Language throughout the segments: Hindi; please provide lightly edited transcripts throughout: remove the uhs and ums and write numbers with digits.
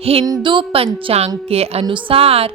हिंदू पंचांग के अनुसार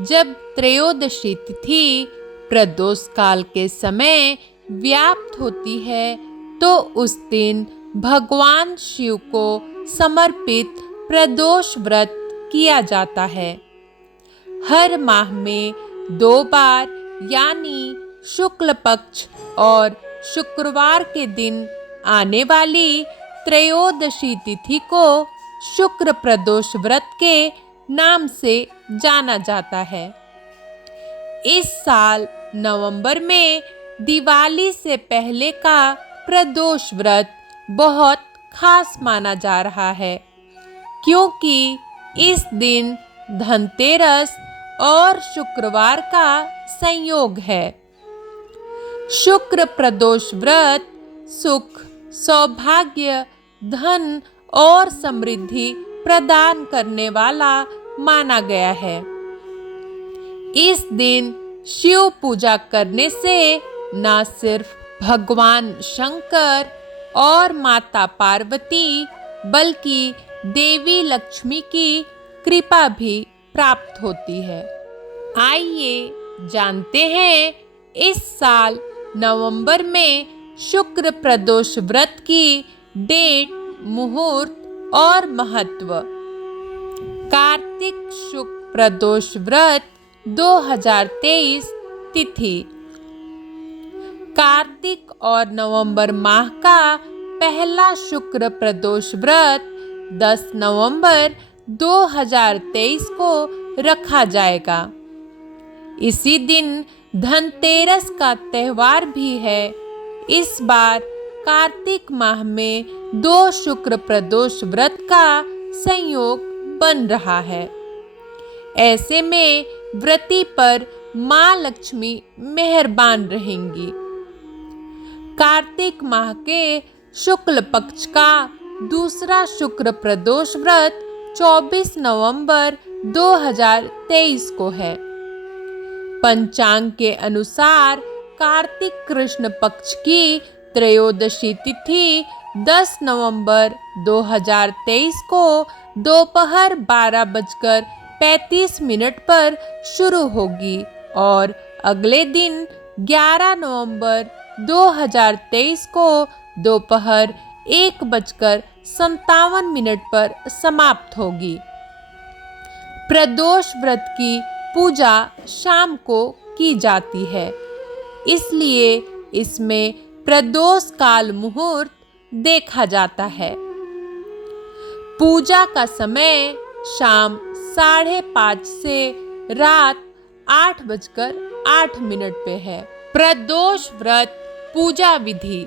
जब त्रयोदशी तिथि प्रदोष काल के समय व्याप्त होती है तो उस दिन भगवान शिव को समर्पित प्रदोष व्रत किया जाता है। हर माह में 2 बार यानी शुक्ल पक्ष और शुक्रवार के दिन आने वाली त्रयोदशी तिथि को शुक्र प्रदोष व्रत के नाम से जाना जाता है। इस साल नवंबर में दिवाली से पहले का प्रदोष व्रत बहुत खास माना जा रहा है, क्योंकि इस दिन धनतेरस और शुक्रवार का संयोग है। शुक्र प्रदोष व्रत सुख, सौभाग्य, धन और समृद्धि प्रदान करने वाला माना गया है। इस दिन शिव पूजा करने से न सिर्फ भगवान शंकर और माता पार्वती बल्कि देवी लक्ष्मी की कृपा भी प्राप्त होती है। आइए जानते हैं इस साल नवंबर में शुक्र प्रदोष व्रत की डेट, मुहूर्त और महत्व। कार्तिक शुक्ल प्रदोष व्रत 2023 तिथि। कार्तिक और नवंबर माह का पहला शुक्र प्रदोष व्रत 10 नवंबर 2023 को रखा जाएगा। इसी दिन धनतेरस का त्योहार भी है। इस बार कार्तिक माह में 2 शुक्र प्रदोष व्रत का संयोग बन रहा है। ऐसे में व्रती पर मां लक्ष्मी मेहरबान रहेंगी। कार्तिक माह के शुक्ल पक्ष का दूसरा शुक्र प्रदोष व्रत 24 नवंबर 2023 को है। पंचांग के अनुसार कार्तिक कृष्ण पक्ष की त्रयोदशी तिथि 10 नवंबर 2023 को दोपहर 12:35 पर शुरू होगी और अगले दिन 11 नवंबर 2023 को दोपहर 1:57 पर समाप्त होगी। प्रदोष व्रत की पूजा शाम को की जाती है, इसलिए इसमें प्रदोष काल मुहूर्त देखा जाता है। पूजा का समय शाम 5:30 से रात 8:08 पे है। प्रदोष व्रत पूजा विधि।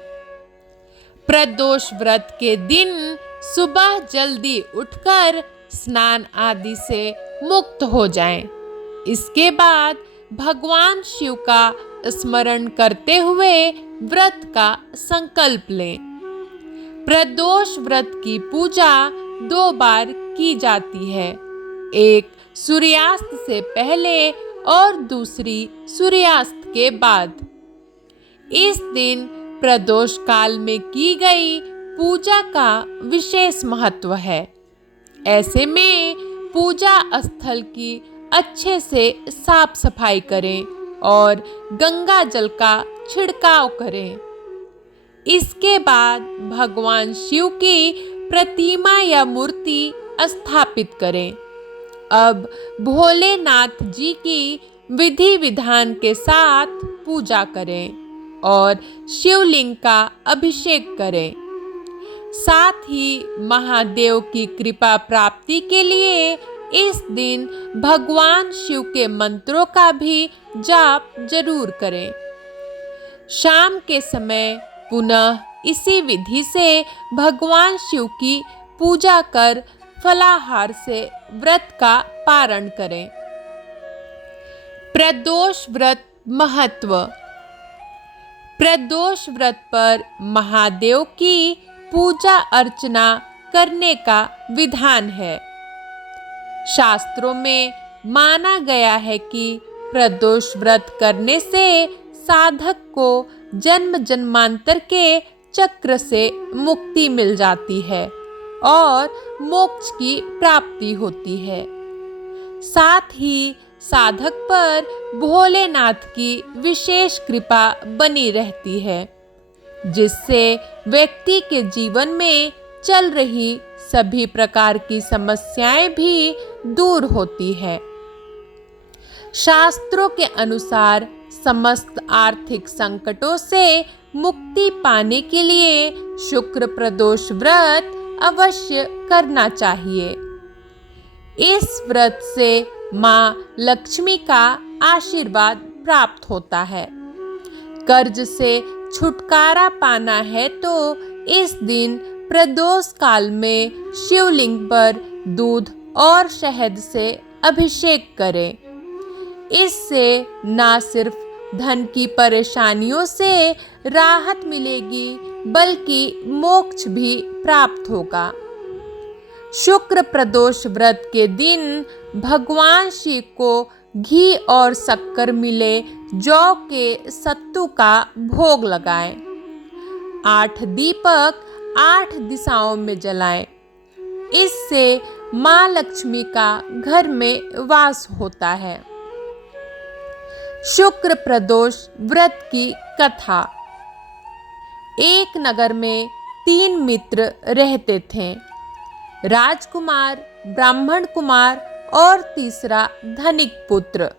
प्रदोष व्रत के दिन सुबह जल्दी उठकर स्नान आदि से मुक्त हो जाएं। इसके बाद भगवान शिव का स्मरण करते हुए व्रत का संकल्प लें। प्रदोष व्रत की पूजा 2 बार की जाती है, एक सूर्यास्त से पहले और दूसरी सूर्यास्त के बाद। इस दिन प्रदोष काल में की गई पूजा का विशेष महत्व है। ऐसे में पूजा स्थल की अच्छे से साफ सफाई करें और गंगा जल का छिड़काव करें। इसके बाद भगवान शिव की प्रतिमा या मूर्ति स्थापित करें। अब भोलेनाथ जी की विधि विधान के साथ पूजा करें और शिवलिंग का अभिषेक करें। साथ ही महादेव की कृपा प्राप्ति के लिए इस दिन भगवान शिव के मंत्रों का भी जाप जरूर करें। शाम के समय पुनः इसी विधि से भगवान शिव की पूजा कर फलाहार से व्रत का पारण करें। प्रदोष व्रत महत्व। प्रदोष व्रत पर महादेव की पूजा अर्चना करने का विधान है। शास्त्रों में माना गया है कि प्रदोष व्रत करने से साधक को जन्म जन्मांतर के चक्र से मुक्ति मिल जाती है और मोक्ष की प्राप्ति होती है। साथ ही साधक पर भोलेनाथ की विशेष कृपा बनी रहती है, जिससे व्यक्ति के जीवन में चल रही सभी प्रकार की समस्याएं भी दूर होती है। शास्त्रों के अनुसार समस्त आर्थिक संकटों से मुक्ति पाने के लिए शुक्र प्रदोष व्रत अवश्य करना चाहिए। इस व्रत से माँ लक्ष्मी का आशीर्वाद प्राप्त होता है। कर्ज से छुटकारा पाना है तो इस दिन प्रदोष काल में शिवलिंग पर दूध और शहद से अभिषेक करें। इससे न सिर्फ धन की परेशानियों से राहत मिलेगी, बल्कि मोक्ष भी प्राप्त होगा। शुक्र प्रदोष व्रत के दिन भगवान शिव को घी और शक्कर मिले जौ के सत्तू का भोग लगाएं। 8 दीपक 8 दिशाओं में जलाएं। इससे माँ लक्ष्मी का घर में वास होता है। शुक्र प्रदोष व्रत की कथा। एक नगर में 3 मित्र रहते थे, राजकुमार, ब्राह्मण कुमार और तीसरा धनिक पुत्र।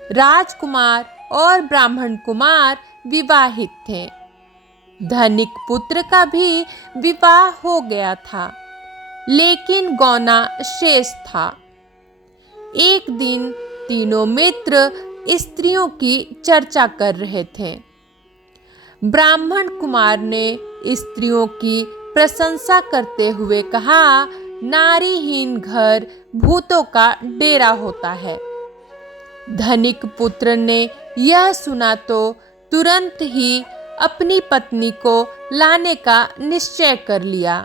राजकुमार और ब्राह्मण कुमार विवाहित थे। धनिक पुत्र का भी विवाह हो गया था, लेकिन गौना शेष था। एक दिन तीनों मित्र स्त्रियों की चर्चा कर रहे थे। ब्राह्मण कुमार ने स्त्रियों की प्रशंसा करते हुए कहा, नारीहीन घर भूतों का डेरा होता है। धनिक पुत्र ने यह सुना तो तुरंत ही अपनी पत्नी को लाने का निश्चय कर लिया।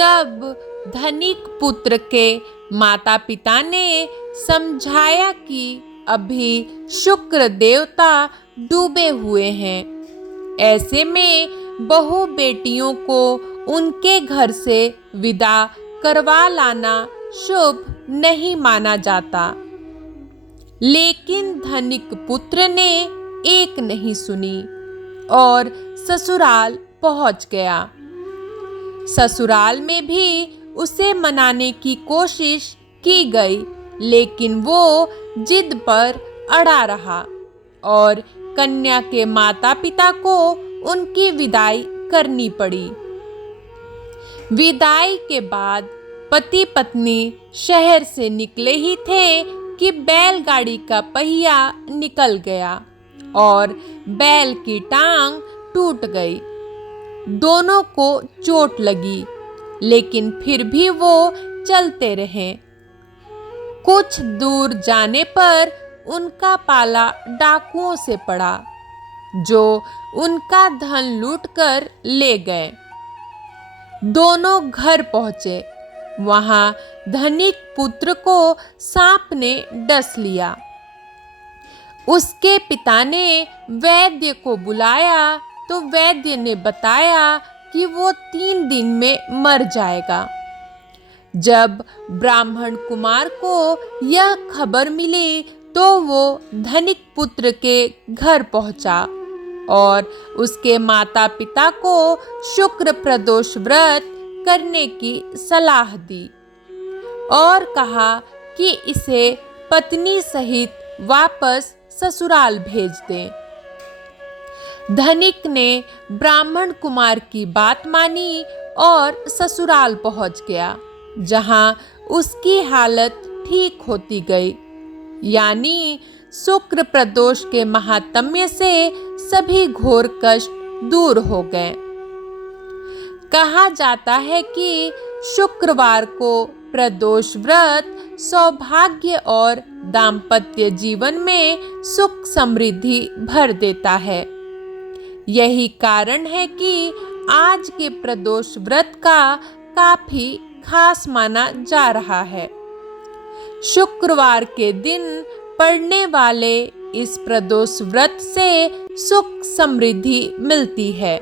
तब धनिक पुत्र के माता पिता ने समझाया कि अभी शुक्र देवता डूबे हुए हैं। ऐसे में बहू बेटियों को उनके घर से विदा करवा लाना शुभ नहीं माना जाता। लेकिन धनिक पुत्र ने एक नहीं सुनी और ससुराल पहुंच गया। ससुराल में भी उसे मनाने की कोशिश की गई, लेकिन वो जिद पर अड़ा रहा और कन्या के माता पिता को उनकी विदाई करनी पड़ी। विदाई के बाद पति पत्नी शहर से निकले ही थे कि बैलगाड़ी का पहिया निकल गया और बैल की टांग टूट गई। दोनों को चोट लगी, लेकिन फिर भी वो चलते रहे। कुछ दूर जाने पर उनका पाला डाकुओं से पड़ा, जो उनका धन लूटकर ले गए। दोनों घर पहुंचे। वहां धनिक पुत्र को सांप ने डस लिया। उसके पिता ने वैद्य को बुलाया तो वैद्य ने बताया कि वो 3 दिन में मर जाएगा। जब ब्राह्मण कुमार को यह खबर मिली तो वो धनिक पुत्र के घर पहुंचा और उसके माता पिता को शुक्र प्रदोष व्रत करने की सलाह दी और कहा कि इसे पत्नी सहित वापस ससुराल भेज दें। धनिक ने ब्राह्मण कुमार की बात मानी और ससुराल पहुंच गया, जहां उसकी हालत ठीक होती गई। यानी शुक्र प्रदोष के महात्म्य से सभी घोर कष्ट दूर हो गए। कहा जाता है कि शुक्रवार को प्रदोष व्रत सौभाग्य और दाम्पत्य जीवन में सुख समृद्धि भर देता है। यही कारण है कि आज के प्रदोष व्रत का काफी खास माना जा रहा है। शुक्रवार के दिन पड़ने वाले इस प्रदोष व्रत से सुख समृद्धि मिलती है।